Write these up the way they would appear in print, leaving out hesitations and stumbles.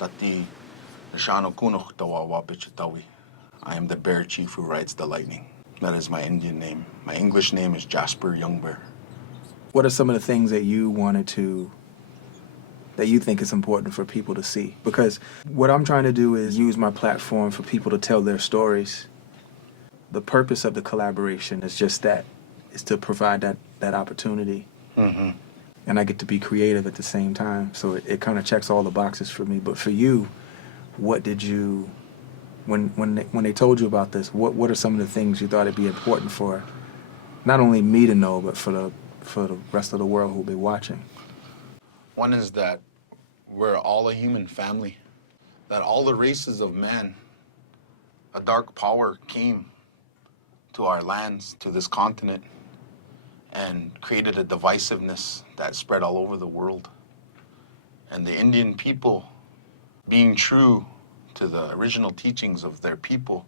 Tati Nashano Kunok Tawawa Pichitawi. I am the bear chief who rides the lightning. That is my Indian name. My English name is Jasper Youngbear. What are some of the things that you wanted to, that you think is important for people to see? Because what I'm trying to do is use my platform for people to tell their stories. The purpose of the collaboration is just that, is to provide that opportunity. Mm-hmm. And I get to be creative at the same time. So it kind of checks all the boxes for me. But for you, what did you, when they told you about this, what are some of the things you thought it'd be important for not only me to know, but for the rest of the world who'll be watching? One is that we're all a human family, that all the races of man, a dark power came to our lands, to this continent, and created a divisiveness that spread all over the world. And the Indian people, being true to the original teachings of their people,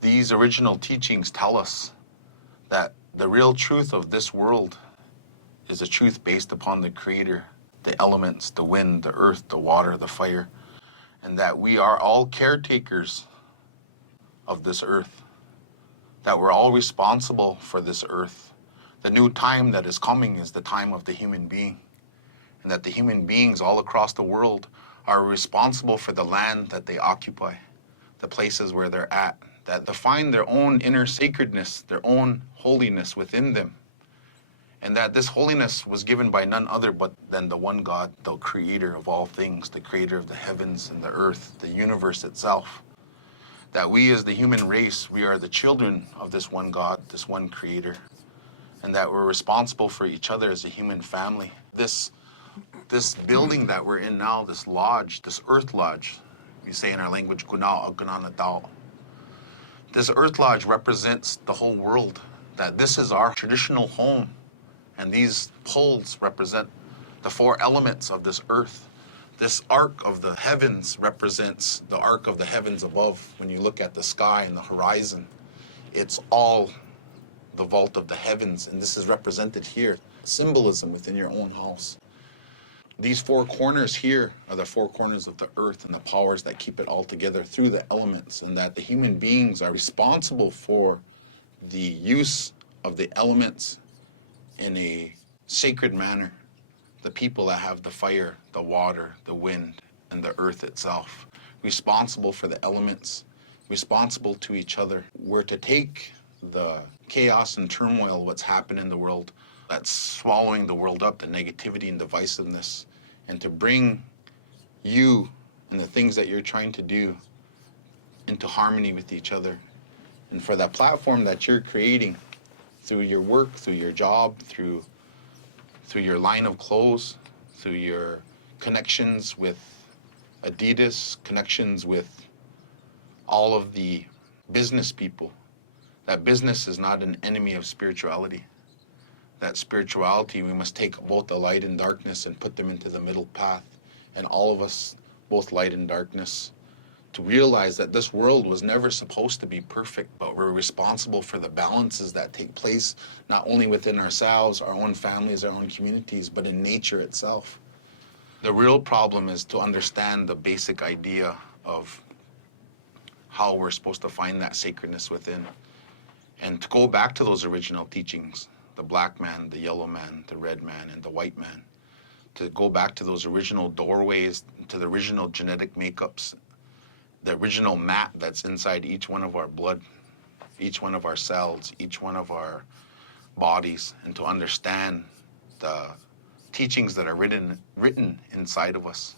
these original teachings tell us that the real truth of this world is a truth based upon the Creator, the elements, the wind, the earth, the water, the fire, and that we are all caretakers of this earth, that we're all responsible for this earth. The new time that is coming is the time of the human being, and that the human beings all across the world are responsible for the land that they occupy, the places where they're at, that they find their own inner sacredness, their own holiness within them, and that this holiness was given by none other but than the one God, the creator of all things, the creator of the heavens and the earth, the universe itself. That we as the human race, we are the children of this one God, this one creator, and that we're responsible for each other as a human family. This building that we're in now, this lodge, this earth lodge, we say in our language, Kunao Agunana Tao. This earth lodge represents the whole world, that this is our traditional home, and these poles represent the four elements of this earth. This arc of the heavens represents the arc of the heavens above. When you look at the sky and the horizon, it's all the vault of the heavens, and this is represented here. Symbolism within your own house. These four corners here are the four corners of the earth and the powers that keep it all together through the elements, and that the human beings are responsible for the use of the elements in a sacred manner. The people that have the fire, the water, the wind, and the earth itself, responsible for the elements, responsible to each other. We're to take the chaos and turmoil, what's happened in the world, that's swallowing the world up, the negativity and divisiveness, and to bring you and the things that you're trying to do into harmony with each other. And for that platform that you're creating through your work, through your job, through your line of clothes, through your connections with Adidas, connections with all of the business people, that business is not an enemy of spirituality. That spirituality, we must take both the light and darkness and put them into the middle path. And all of us, both light and darkness, to realize that this world was never supposed to be perfect, but we're responsible for the balances that take place, not only within ourselves, our own families, our own communities, but in nature itself. The real problem is to understand the basic idea of how we're supposed to find that sacredness within, and to go back to those original teachings, the black man, the yellow man, the red man, and the white man, to go back to those original doorways, to the original genetic makeups, the original map that's inside each one of our blood, each one of our cells, each one of our bodies, and to understand the teachings that are written inside of us.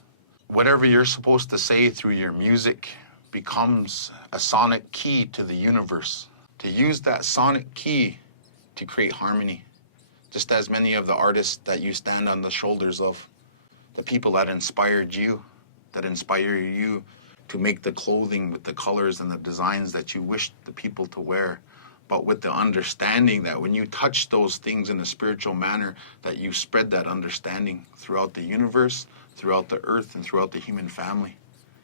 Whatever you're supposed to say through your music becomes a sonic key to the universe. To use that sonic key to create harmony, just as many of the artists that you stand on the shoulders of, the people that inspired you, that inspire you to make the clothing with the colors and the designs that you wish the people to wear, but with the understanding that when you touch those things in a spiritual manner, that you spread that understanding throughout the universe, throughout the earth, and throughout the human family.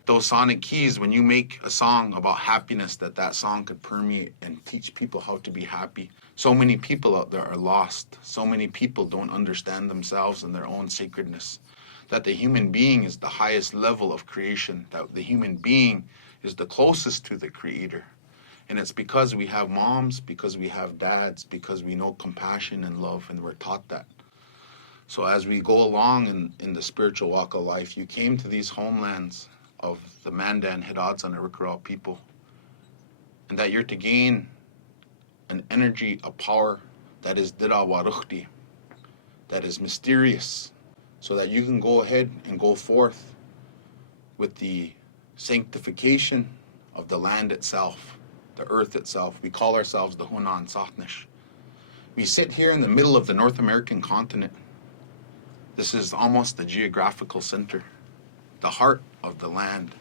Those sonic keys, when you make a song about happiness, that song could permeate and teach people how to be happy. So many people out there are lost. So many people don't understand themselves and their own sacredness. that the human being is the highest level of creation, that the human being is the closest to the Creator. And it's because we have moms, because we have dads, because we know compassion and love, and we're taught that. So as we go along in the spiritual walk of life, you came to these homelands of the Mandan, Hidatsa, and Arikara people, and that you're to gain an energy, a power that is Dirawarukti, that is mysterious, so that you can go ahead and go forth with the sanctification of the land itself, the earth itself. We call ourselves the Hunan Sathnish. We sit here in the middle of the North American continent. This is almost the geographical center, the heart of the land.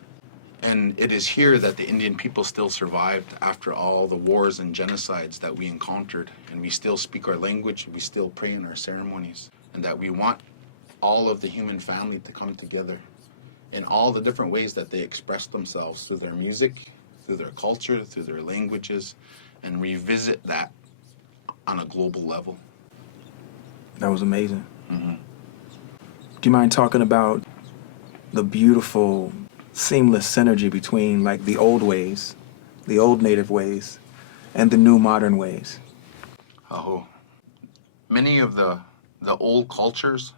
And it is here that the Indian people still survived after all the wars and genocides that we encountered. And we still speak our language, we still pray in our ceremonies. And that we want all of the human family to come together in all the different ways that they express themselves, through their music, through their culture, through their languages, and revisit that on a global level. That was amazing. Mm-hmm. Do you mind talking about the beautiful, seamless synergy between like the old ways, the old native ways, and the new modern ways? Oh, many of the old cultures,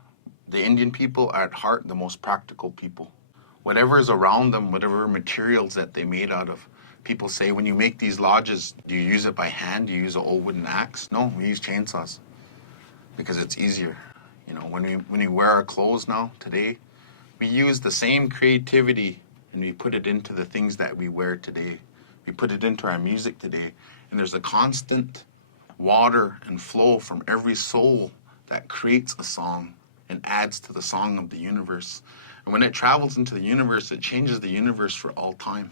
the Indian people are at heart the most practical people. Whatever is around them, whatever materials that they made out of. People say, when you make these lodges, do you use it by hand? Do you use an old wooden axe? No, we use chainsaws because it's easier. You know, when we wear our clothes now, today, we use the same creativity and we put it into the things that we wear today. We put it into our music today. And there's a constant water and flow from every soul that creates a song and adds to the song of the universe. And when it travels into the universe, it changes the universe for all time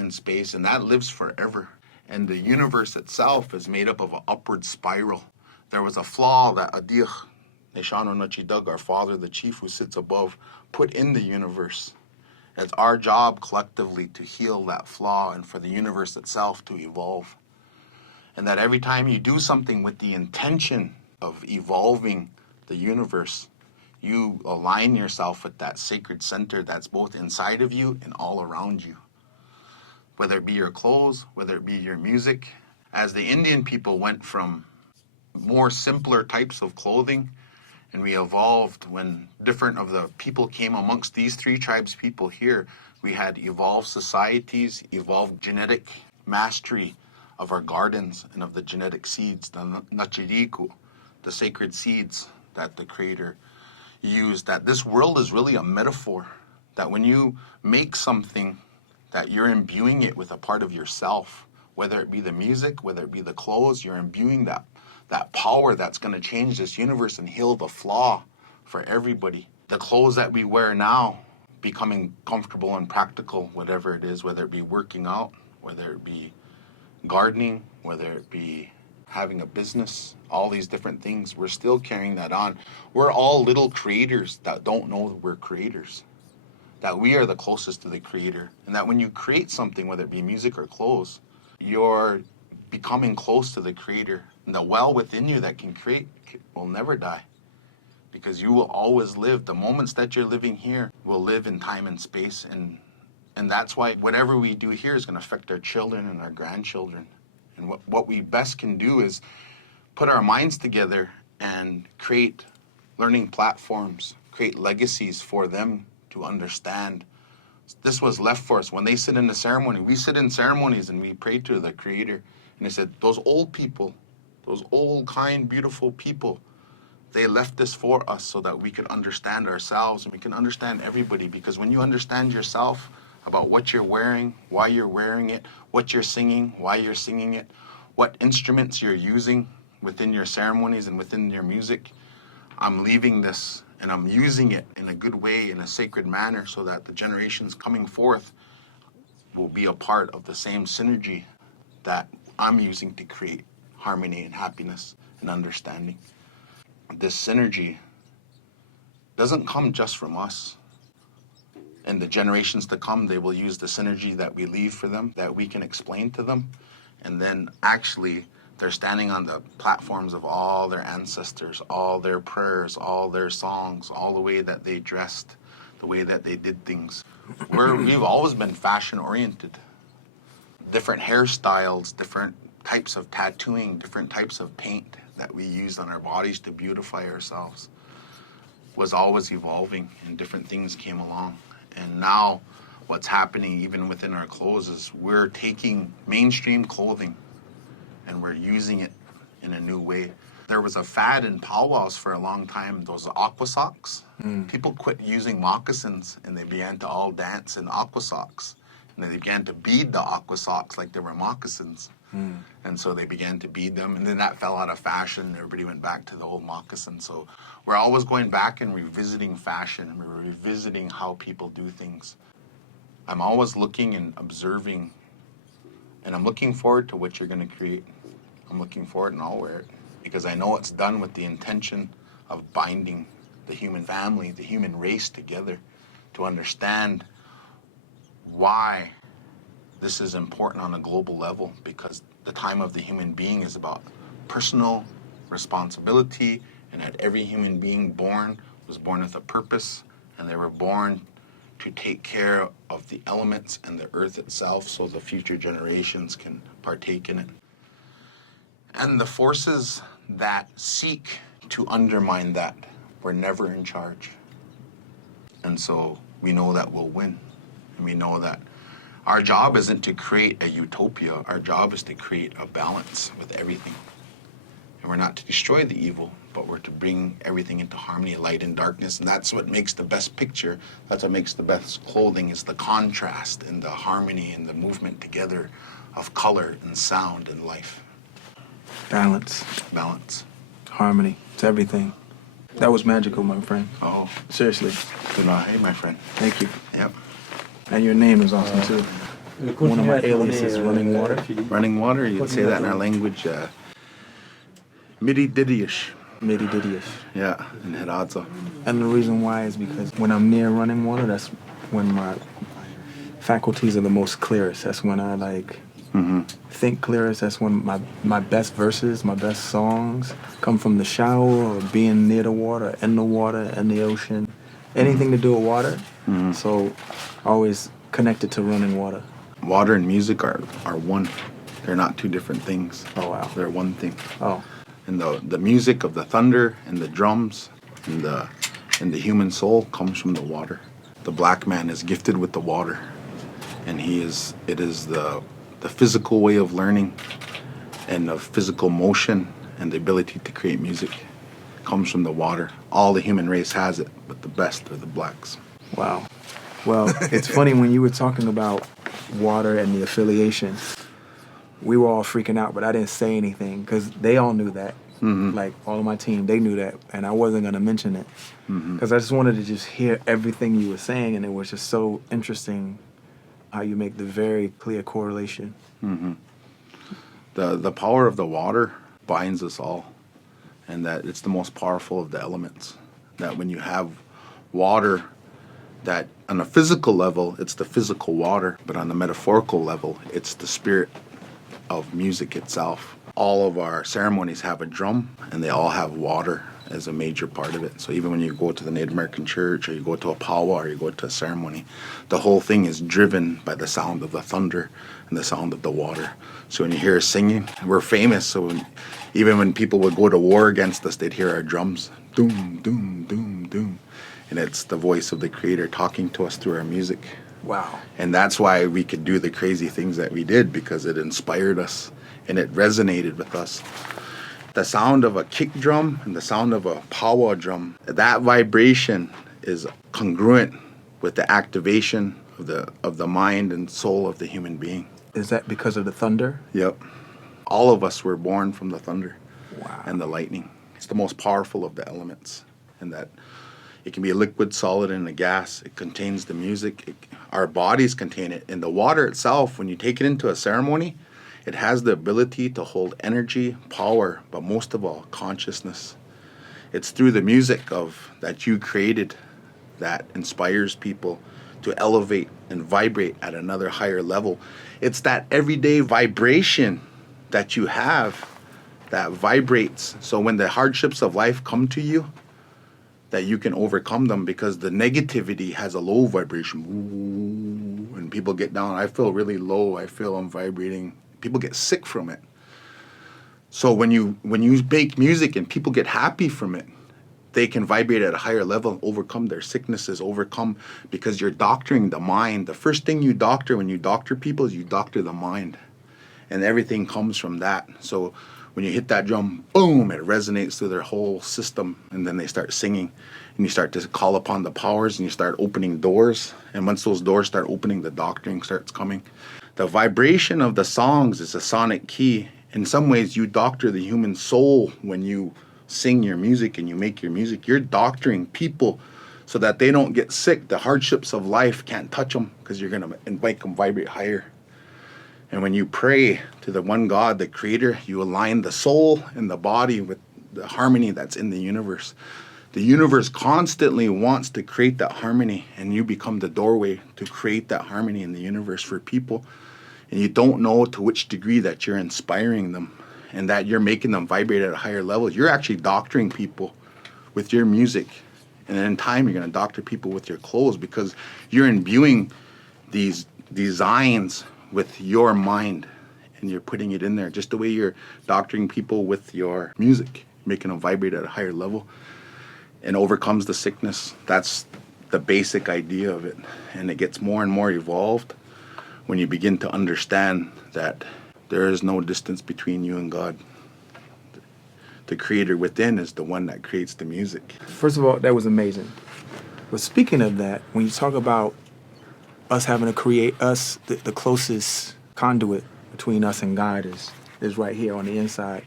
and space, and that lives forever. And the universe itself is made up of an upward spiral. There was a flaw that Adich, Neshano Nachidug, our father, the chief who sits above, put in the universe. It's our job collectively to heal that flaw and for the universe itself to evolve. And that every time you do something with the intention of evolving the universe, you align yourself with that sacred center that's both inside of you and all around you. Whether it be your clothes, whether it be your music. As the Indian people went from more simpler types of clothing, and we evolved when different of the people came amongst these three tribes people here, we had evolved societies, evolved genetic mastery of our gardens and of the genetic seeds, the nachiriku, the sacred seeds that the Creator used. That this world is really a metaphor, that when you make something, that you're imbuing it with a part of yourself, whether it be the music, whether it be the clothes, you're imbuing that power that's going to change this universe and heal the flaw for everybody. The clothes that we wear now, becoming comfortable and practical, whatever it is, whether it be working out, whether it be gardening, whether it be having a business, all these different things, we're still carrying that on. We're all little creators that don't know we're creators, that we are the closest to the Creator, and that when you create something, whether it be music or clothes, you're becoming close to the Creator. And the well within you that can create will never die, because you will always live. The moments that you're living here will live in time and space, and that's why whatever we do here is going to affect our children and our grandchildren. And what we best can do is put our minds together and create learning platforms, create legacies for them to understand. This was left for us. When they sit in the ceremony, we sit in ceremonies and we pray to the Creator. And they said, those old people, those old, kind, beautiful people, they left this for us so that we could understand ourselves and we can understand everybody. Because when you understand yourself about what you're wearing, why you're wearing it, what you're singing, why you're singing it, what instruments you're using within your ceremonies and within your music, I'm leaving this and I'm using it in a good way, in a sacred manner, so that the generations coming forth will be a part of the same synergy that I'm using to create harmony and happiness and understanding. This synergy doesn't come just from us. And the generations to come, they will use the synergy that we leave for them, that we can explain to them, and then actually They're standing on the platforms of all their ancestors, all their prayers, all their songs, all the way that they dressed, the way that they did things. We've always been fashion oriented. Different hairstyles, different types of tattooing, different types of paint that we use on our bodies to beautify ourselves was always evolving, and different things came along. And now what's happening even within our clothes is we're taking mainstream clothing and we're using it in a new way. There was a fad in powwows for a long time, those aqua socks. People quit using moccasins and they began to all dance in aqua socks. And then they began to bead the aqua socks like they were moccasins. And so they began to bead them, and then that fell out of fashion. Everybody went back to the old moccasin. So we're always going back and revisiting fashion, and we're revisiting how people do things. I'm always looking and observing, and I'm looking forward to what you're going to create. I'm looking forward, and I'll wear it because I know it's done with the intention of binding the human family, the human race together to understand why this is important on a global level, because the time of the human being is about personal responsibility, and that every human being born was born with a purpose, and they were born to take care of the elements and the earth itself so the future generations can partake in it. And the forces that seek to undermine that were never in charge. And so we know that we'll win. And we know that our job isn't to create a utopia. Our job is to create a balance with everything. And we're not to destroy the evil, but we're to bring everything into harmony, light and darkness. And that's what makes the best picture. That's what makes the best clothing, is the contrast and the harmony and the movement together of color and sound and life. Balance. Balance. Harmony. It's everything. That was magical, my friend. Oh. Seriously. Hey, my friend. Thank you. Yep. And your name is awesome, too. One of my aliases is Running Water. Running Water, you'd say that in our language. Midi-Didiish. Midi-Didiish. Yeah, in M.H.A. And the reason why is because when I'm near running water, that's when my faculties are the most clearest. That's when I think clearest. That's when my best verses, my best songs come from the shower or being near the water, in the ocean. Anything to do with water. So always connected to running water. Water and music are one. They're not two different things. Oh, wow. They're one thing. Oh. And the music of the thunder and the drums and the human soul comes from the water. The black man is gifted with the water, and it is the physical way of learning and of physical motion, and the ability to create music comes from the water. All the human race has it, but the best are the blacks. Wow. Well, it's funny when you were talking about water and the affiliation, we were all freaking out, but I didn't say anything because they all knew that. Like all of my team, they knew that, and I wasn't going to mention it because I just wanted to just hear everything you were saying, and it was just so interesting how you make the very clear correlation. The power of the water binds us all, and that it's the most powerful of the elements. That when you have water, that on a physical level, it's the physical water, but on the metaphorical level, it's the spirit of music itself. All of our ceremonies have a drum, and they all have water as a major part of it. So even when you go to the Native American church, or you go to a powwow, or you go to a ceremony, the whole thing is driven by the sound of the thunder and the sound of the water. So when you hear us singing, we're famous. So even when people would go to war against us, they'd hear our drums, doom, doom, doom, doom. And it's the voice of the Creator talking to us through our music. Wow. And that's why we could do the crazy things that we did, because it inspired us and it resonated with us. The sound of a kick drum and the sound of a powwow drum, that vibration is congruent with the activation of the mind and soul of the human being. Is that because of the thunder? Yep. All of us were born from the thunder. Wow. And the lightning. It's the most powerful of the elements, and that it can be a liquid, solid, and a gas. It contains the music. Our bodies contain it. And the water itself, when you take it into a ceremony, it has the ability to hold energy, power, but most of all, consciousness. It's through the music that you created that inspires people to elevate and vibrate at another higher level. It's that everyday vibration that you have that vibrates. So when the hardships of life come to you, that you can overcome them, because the negativity has a low vibration. Ooh, and people get down. I feel really low. I feel I'm vibrating. People get sick from it. So when you make music and people get happy from it, they can vibrate at a higher level, overcome their sicknesses, because you're doctoring the mind. The first thing you doctor when you doctor people is you doctor the mind. And everything comes from that. So when you hit that drum, boom, it resonates through their whole system. And then they start singing. And you start to call upon the powers, and you start opening doors. And once those doors start opening, the doctoring starts coming. The vibration of the songs is a sonic key. In some ways, you doctor the human soul when you sing your music and you make your music. You're doctoring people so that they don't get sick. The hardships of life can't touch them, because you're going to make them vibrate higher. And when you pray to the one God, the creator, you align the soul and the body with the harmony that's in the universe. The universe constantly wants to create that harmony, and you become the doorway to create that harmony in the universe for people. And you don't know to which degree that you're inspiring them and that you're making them vibrate at a higher level. You're actually doctoring people with your music. And in time, you're going to doctor people with your clothes, because you're imbuing these designs with your mind, and you're putting it in there, just the way you're doctoring people with your music, making them vibrate at a higher level and overcomes the sickness. That's the basic idea of it. And it gets more and more evolved when you begin to understand that there is no distance between you and God. The creator within is the one that creates the music. First of all, that was amazing. But speaking of that, when you talk about us having to create us, the closest conduit between us and God is right here on the inside.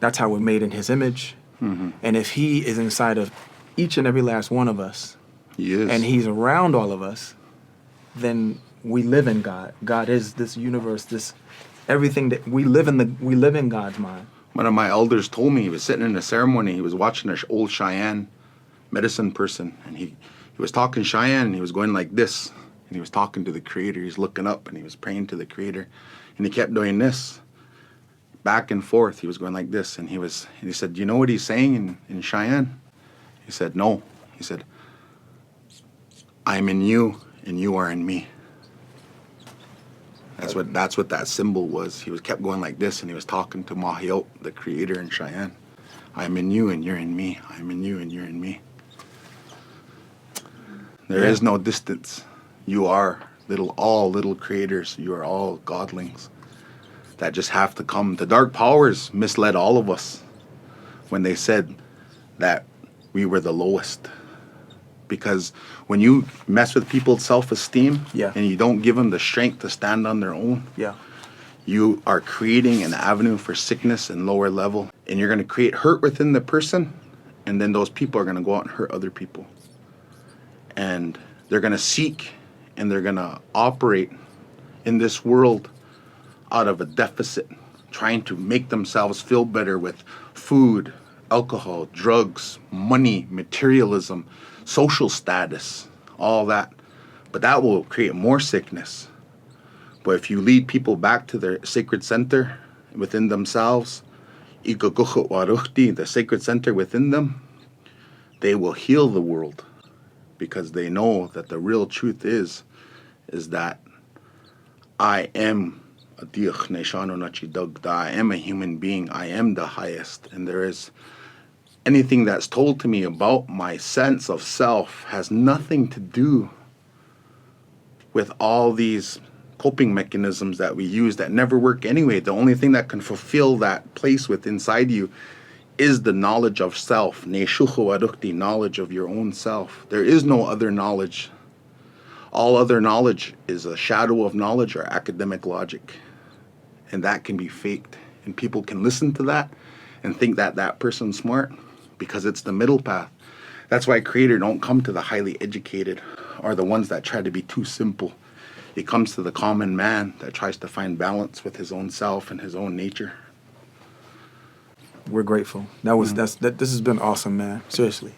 That's how we're made in his image. Mm-hmm. And if he is inside of each and every last one of us, he is, and he's around all of us, then we live in God. God is this universe, this everything that we live in God's mind. One of my elders told me, he was sitting in a ceremony, he was watching an old Cheyenne medicine person, and he was talking Cheyenne, and he was going like this, and he was talking to the creator. He's looking up, and he was praying to the creator, and he kept doing this, back and forth. He was going like this, and he said, "Do you know what he's saying in Cheyenne?" He said, "No." He said, "I'm in you, and you are in me." That's what that symbol was. He kept going like this, and he was talking to M.H.A, the creator in Cheyenne. I'm in you, and you're in me. I'm in you, and you're in me. There is no distance. You are all little creators. You are all godlings that just have to come. The dark powers misled all of us when they said that we were the lowest. Because when you mess with people's self-esteem, and you don't give them the strength to stand on their own, you are creating an avenue for sickness and lower level. And you're going to create hurt within the person, and then those people are going to go out and hurt other people. And they're going to seek, and they're going to operate in this world out of a deficit, trying to make themselves feel better with food, alcohol, drugs, money, materialism, social status, all that. But that will create more sickness. But if you lead people back to their sacred center within themselves, the sacred center within them, they will heal the world, because they know that the real truth is that I am I am a human being. I am the highest. And there is anything that's told to me about my sense of self has nothing to do with all these coping mechanisms that we use that never work anyway. The only thing that can fulfill that place within inside you is the knowledge of self, knowledge of your own self. There is no other knowledge. All other knowledge is a shadow of knowledge or academic logic. And that can be faked. And people can listen to that and think that that person's smart, because it's the middle path. That's why creator don't come to the highly educated or the ones that try to be too simple. It comes to the common man that tries to find balance with his own self and his own nature. We're grateful. This has been awesome, man. Seriously.